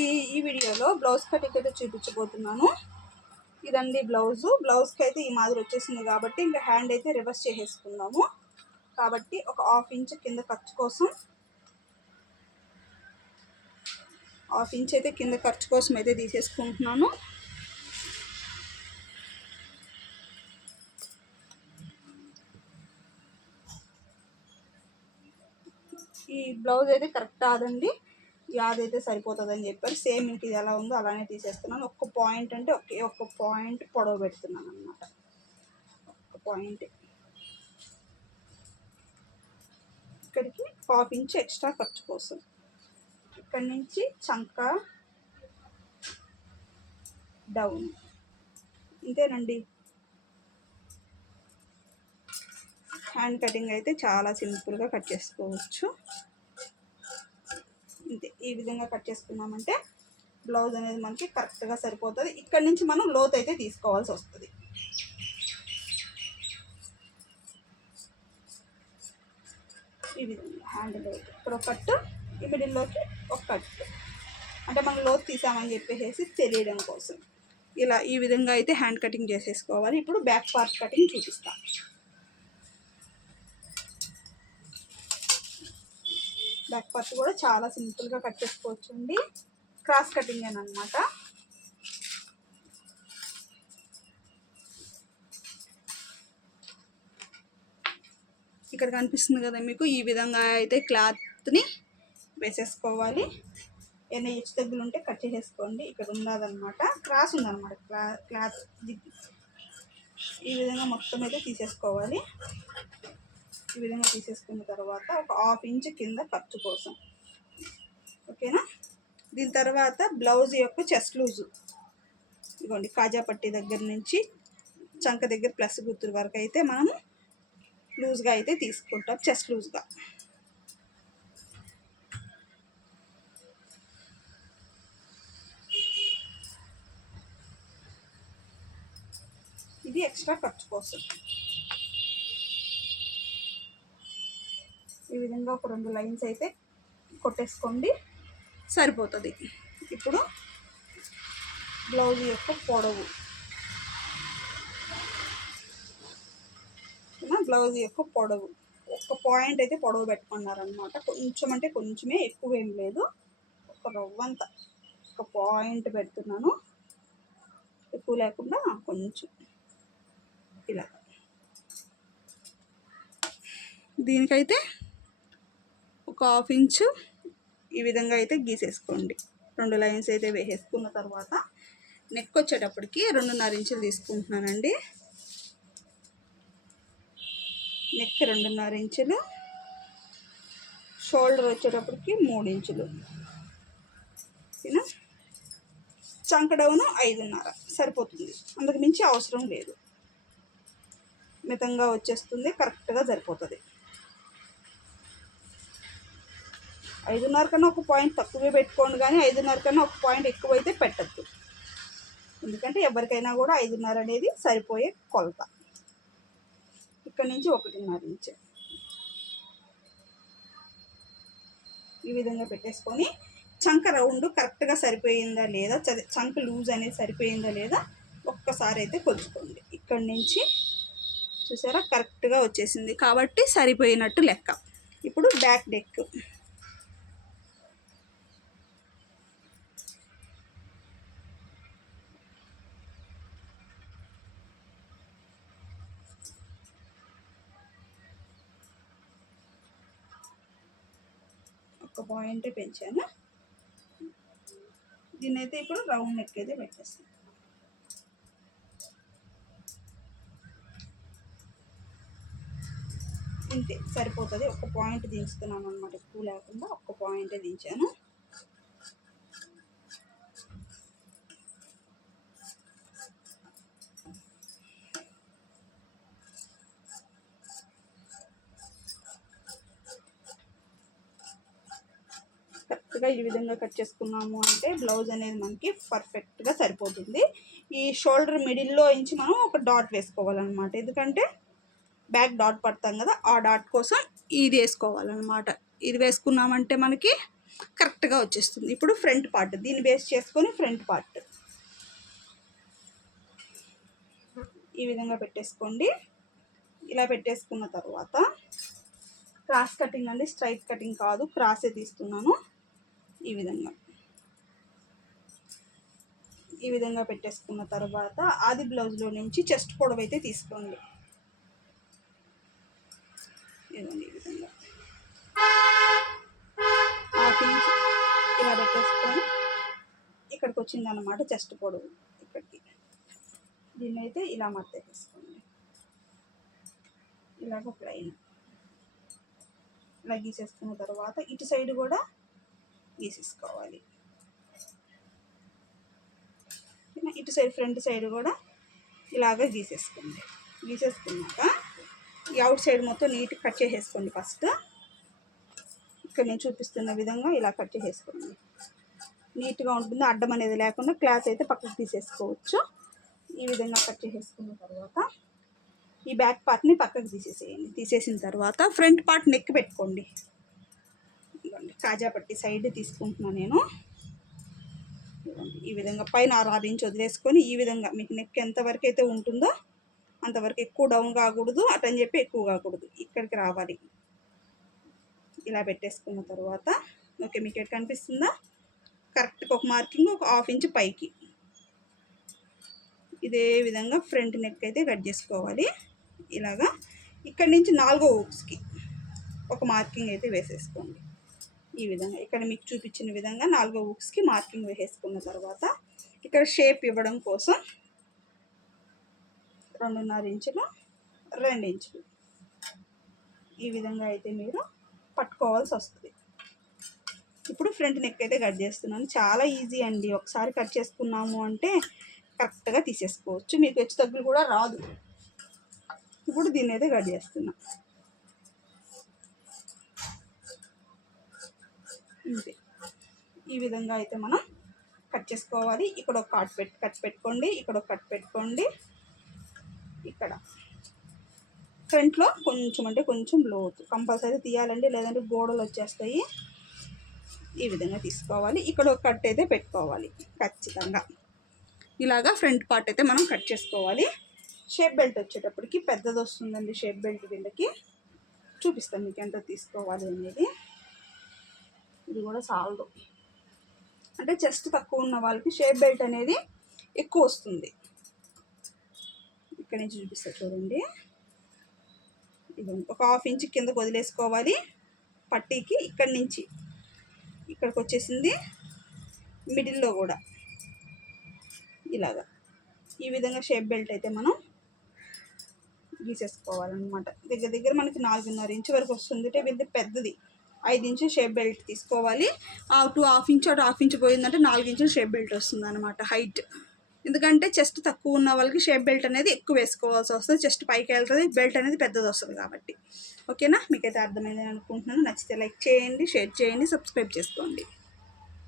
ఈ వీడియోలో blouse cutting అయితే చూపించబోతున్నాను. ఇదండి బ్లౌజ్కి అయితే ఈ మాదిరి వచ్చేసింది కాబట్టి ఇంకా హ్యాండ్ అయితే రివర్స్ చేసేసుకుందాము. కాబట్టి ఒక 1/2 ఇంచ్ కింద ఖర్చు కోసం అయితే తీసేసుకుంటున్నాను. ఈ బ్లౌజ్ అయితే కరెక్ట్ కాదండి, యాదైతే సరిపోతుందని చెప్పారు. సేమ్ ఇంక ఇది ఎలా ఉందో అలానే తీసేస్తున్నాను. ఒక్క పాయింట్ అంటే ఒక్క పాయింట్ పొడవు పెడుతున్నాను అనమాట. ఒక పాయింట్ ఇక్కడికి 1/2 ఇంచ్ ఎక్స్ట్రా ఖర్చు కోసం. ఇక్కడి నుంచి చంక డౌన్, ఇంతేనండి. హ్యాండ్ కటింగ్ అయితే చాలా సింపుల్గా కట్ చేసుకోవచ్చు. ఇంతే, ఈ విధంగా కట్ చేసుకున్నామంటే బ్లౌజ్ అనేది మనకి కరెక్ట్గా సరిపోతుంది. ఇక్కడి నుంచి మనం లోతు అయితే తీసుకోవాల్సి వస్తుంది. ఈ విధంగా హ్యాండ్ లోతు ఇక్కడ ఒక కట్టు, ఈ మిడిల్లోకి ఒక కట్టు, అంటే మనం లోతు తీసామని చెప్పేసి తెలియడం కోసం ఇలా ఈ విధంగా అయితే హ్యాండ్ కటింగ్ చేసేసుకోవాలి. ఇప్పుడు బ్యాక్ పార్ట్ కటింగ్ చూపిస్తాం. బ్యాక్ పార్ట్ కూడా చాలా సింపుల్గా కట్ చేసుకోవచ్చు అండి. క్రాస్ కటింగ్ అనమాట. ఇక్కడ కనిపిస్తుంది కదా మీకు, ఈ విధంగా అయితే క్లాత్ని వేసేసుకోవాలి. ఏమైనా హెచ్చు తగ్గులు ఉంటే కట్ చేసేసుకోండి. ఇక్కడ ఉన్నదనమాట, క్రాస్ ఉందన్నమాట క్లాత్. ఈ విధంగా మొత్తం అయితే తీసేసుకోవాలి. ఈ విధంగా తీసేసుకున్న తర్వాత ఒక 1/2 ఇంచ్ కింద ఖర్చు కోసం, ఓకేనా. దీని తర్వాత బ్లౌజ్ యొక్క చెస్ట్ లూజు ఇదిగోండి, కాజా పట్టి దగ్గర నుంచి చంక దగ్గర ప్లస్ గుర్తుల వరకు అయితే మనము లూజ్గా అయితే తీసుకుంటాం, చెస్ట్ లూజ్గా. ఇది ఎక్స్ట్రా ఖర్చు కోసం. ఈ విధంగా ఒక 2 లైన్స్ అయితే కొట్టేసుకోండి, సరిపోతుంది. ఇప్పుడు బ్లౌజ్ యొక్క పొడవు, ఒక పాయింట్ అయితే పొడవు పెట్టుకున్నారనమాట. కొంచెం అంటే కొంచెమే, ఎక్కువ ఏం లేదు. ఒక రవ్వంత ఒక పాయింట్ పెడుతున్నాను, ఎక్కువ లేకుండా కొంచెం ఇలా. దీనికైతే ఒక 1/2 ఇంచు ఈ విధంగా అయితే గీసేసుకోండి. 2 లైన్స్ అయితే వేసేసుకున్న తర్వాత నెక్ వచ్చేటప్పటికి 2.5 ఇంచులు తీసుకుంటున్నానండి. నెక్ 2.5 ఇంచులు, షోల్డర్ వచ్చేటప్పటికి 3 ఇంచులు, చంక డౌను 5.5 సరిపోతుంది. అందుకు మించి అవసరం లేదు, మితంగా వచ్చేస్తుంది, కరెక్ట్గా సరిపోతుంది. 5.5 కన్నా ఒక పాయింట్ తక్కువే పెట్టుకోండి, కానీ 5.5 కన్నా ఒక పాయింట్ ఎక్కువైతే పెట్టద్దు. ఎందుకంటే ఎవరికైనా కూడా 5.5 అనేది సరిపోయే కొలత. ఇక్కడ నుంచి 1.5 ఇంచు ఈ విధంగా పెట్టేసుకొని చంక రౌండ్ కరెక్ట్గా సరిపోయిందా లేదా, చంక లూజ్ అనేది సరిపోయిందా లేదా ఒక్కసారి అయితే కొలుచుకోండి. ఇక్కడి నుంచి చూసారా, కరెక్ట్గా వచ్చేసింది కాబట్టి సరిపోయినట్టు లెక్క. ఇప్పుడు బ్యాక్ నెక్, ఒక పాయింట్ పెంచాను. దీన్నైతే ఇప్పుడు రౌండ్ నెక్ అయితే పెట్టేస్తాను. ఇంతే సరిపోతుంది. ఒక పాయింట్ దించుతున్నాను అనమాట, ఎక్కువ లేకుండా ఒక్క పాయింటే దించాను. కరెక్ట్గా ఈ విధంగా కట్ చేసుకున్నాము అంటే బ్లౌజ్ అనేది మనకి పర్ఫెక్ట్గా సరిపోతుంది. ఈ షోల్డర్ మిడిల్లో నుంచి మనం ఒక డాట్ వేసుకోవాలన్నమాట. ఎందుకంటే బ్యాక్ డాట్ పడతాం కదా, ఆ డాట్ కోసం ఇది వేసుకోవాలన్నమాట. ఇది వేసుకున్నామంటే మనకి కరెక్ట్గా వచ్చేస్తుంది. ఇప్పుడు ఫ్రంట్ పార్ట్, దీన్ని బేస్ చేసుకొని ఫ్రంట్ పార్ట్ ఈ విధంగా పెట్టేసుకోండి. ఇలా పెట్టేసుకున్న తర్వాత క్రాస్ కటింగ్ అండి, స్ట్రైట్ కటింగ్ కాదు, క్రాసే తీస్తున్నాను. ఈ విధంగా పెట్టేసుకున్న తర్వాత ఆది బ్లౌజ్లో నుంచి చెస్ట్ పొడవు అయితే తీసుకోండి. ఈ విధంగా హాఫ్ ఇంచ్ ఇలా పెట్టేసుకొని ఇక్కడికి వచ్చిందన్నమాట చెస్ట్ పొడవు. ఇక్కడికి దీన్ని అయితే ఇలా మడత తీసుకోండి. ఇలాగ ప్లెయిన్ ఇలా గీసేసుకున్న తర్వాత ఇటు సైడ్ కూడా గీసేసుకోవాలి. ఇటు సైడ్ ఫ్రంట్ సైడ్ కూడా ఇలాగ గీసేసుకోండి. గీసేసుకున్నాక ఈ అవుట్ సైడ్ మొత్తం నీట్గా కట్ చేసేసుకోండి. ఫస్ట్ ఇక్కడ నేను చూపిస్తున్న విధంగా ఇలా కట్ చేసేసుకోండి. నీట్గా ఉంటుంది, అడ్డం అనేది లేకుండా. క్లాత్ అయితే పక్కకు తీసేసుకోవచ్చు. ఈ విధంగా కట్ చేసేసుకున్న తర్వాత ఈ బ్యాక్ పార్ట్ని పక్కకు తీసేసేయండి. తీసేసిన తర్వాత ఫ్రంట్ పార్ట్ నెక్ పెట్టుకోండి. కాజా పట్టి సైడ్ తీసుకుంటున్నాను నేను. ఈ విధంగా పైన 6 ఇంచ్ వదిలేసుకొని ఈ విధంగా మీకు నెక్ ఎంతవరకు అయితే ఉంటుందో అంతవరకు, ఎక్కువ డౌన్ కాకూడదు, అటని చెప్పి ఎక్కువ కాకూడదు, ఇక్కడికి రావాలి. ఇలా పెట్టేసుకున్న తర్వాత ఓకే, మీకు ఎక్కడ కనిపిస్తుందా? కరెక్ట్గా ఒక మార్కింగ్ ఒక హాఫ్ ఇంచ్ పైకి ఇదే విధంగా ఫ్రంట్ నెక్ అయితే కట్ చేసుకోవాలి. ఇలాగా ఇక్కడి నుంచి 4వ హుక్స్కి ఒక మార్కింగ్ అయితే వేసేసుకోండి. ఈ విధంగా ఇక్కడ మీకు చూపించిన విధంగా 4వ హుక్స్కి మార్కింగ్ వేసేసుకున్న తర్వాత ఇక్కడ షేప్ ఇవ్వడం కోసం 2.5 ఇంచులు 2 ఇంచులు ఈ విధంగా అయితే మీరు పట్టుకోవాల్సి వస్తుంది. ఇప్పుడు ఫ్రంట్ నెక్ అయితే కట్ చేస్తున్నాను. చాలా ఈజీ అండి, ఒకసారి కట్ చేసుకున్నాము అంటే కరెక్ట్గా తీసేసుకోవచ్చు, మీకు హెచ్చు తగ్గులు కూడా రాదు. ఇప్పుడు దీన్ని అయితే కట్ చేస్తున్నా. అంతే, ఈ విధంగా అయితే మనం కట్ చేసుకోవాలి. ఇక్కడ ఒక కట్ పెట్టుకోండి, ఇక్కడ ఒక కట్ పెట్టుకోండి. ఇక్కడ ఫ్రంట్లో కొంచెం అంటే కొంచెం లోతు కంపల్సరీ తీయాలండి, లేదంటే గోడలు వచ్చేస్తాయి. ఈ విధంగా తీసుకోవాలి. ఇక్కడ ఒక కట్ అయితే పెట్టుకోవాలి ఖచ్చితంగా. ఇలాగా ఫ్రంట్ పార్ట్ అయితే మనం కట్ చేసుకోవాలి. షేప్ బెల్ట్ వచ్చేటప్పటికి పెద్దది వస్తుందండి. షేప్ బెల్ట్ వీళ్ళకి చూపిస్తాను మీకు ఎంత తీసుకోవాలి అనేది. ఇది కూడా సాల్వ్ అంటే చెస్ట్ తక్కువ ఉన్న వాళ్ళకి షేప్ బెల్ట్ అనేది ఎక్కువ వస్తుంది. ఇక్కడ నుంచి చూపిస్తా చూడండి. ఇది ఒక హాఫ్ ఇంచ్ కిందకు వదిలేసుకోవాలి పట్టీకి. ఇక్కడి నుంచి ఇక్కడికి వచ్చేసింది మిడిల్లో కూడా ఇలాగా ఈ విధంగా షేప్ బెల్ట్ అయితే మనం గీసేసుకోవాలన్నమాట. దగ్గర దగ్గర మనకి 4.5 ఇంచు వరకు వస్తుంది. ఇది పెద్దది 5 ఇంచు షేప్ బెల్ట్ తీసుకోవాలి. అటు హాఫ్ ఇంచ్ అటు హాఫ్ ఇంచ్ పోయిందంటే 4 ఇంచులు షేప్ బెల్ట్ వస్తుంది అనమాట హైట్. ఎందుకంటే చెస్ట్ తక్కువ ఉన్న వాళ్ళకి షేప్ బెల్ట్ అనేది ఎక్కువ వేసుకోవాల్సి వస్తుంది. చెస్ట్ పైకి వెళ్తుంది, బెల్ట్ అనేది పెద్దది వస్తుంది కాబట్టి. ఓకేనా, మీకైతే అర్థమైందని అనుకుంటున్నాను. నచ్చితే లైక్ చేయండి, షేర్ చేయండి, సబ్స్క్రైబ్ చేసుకోండి.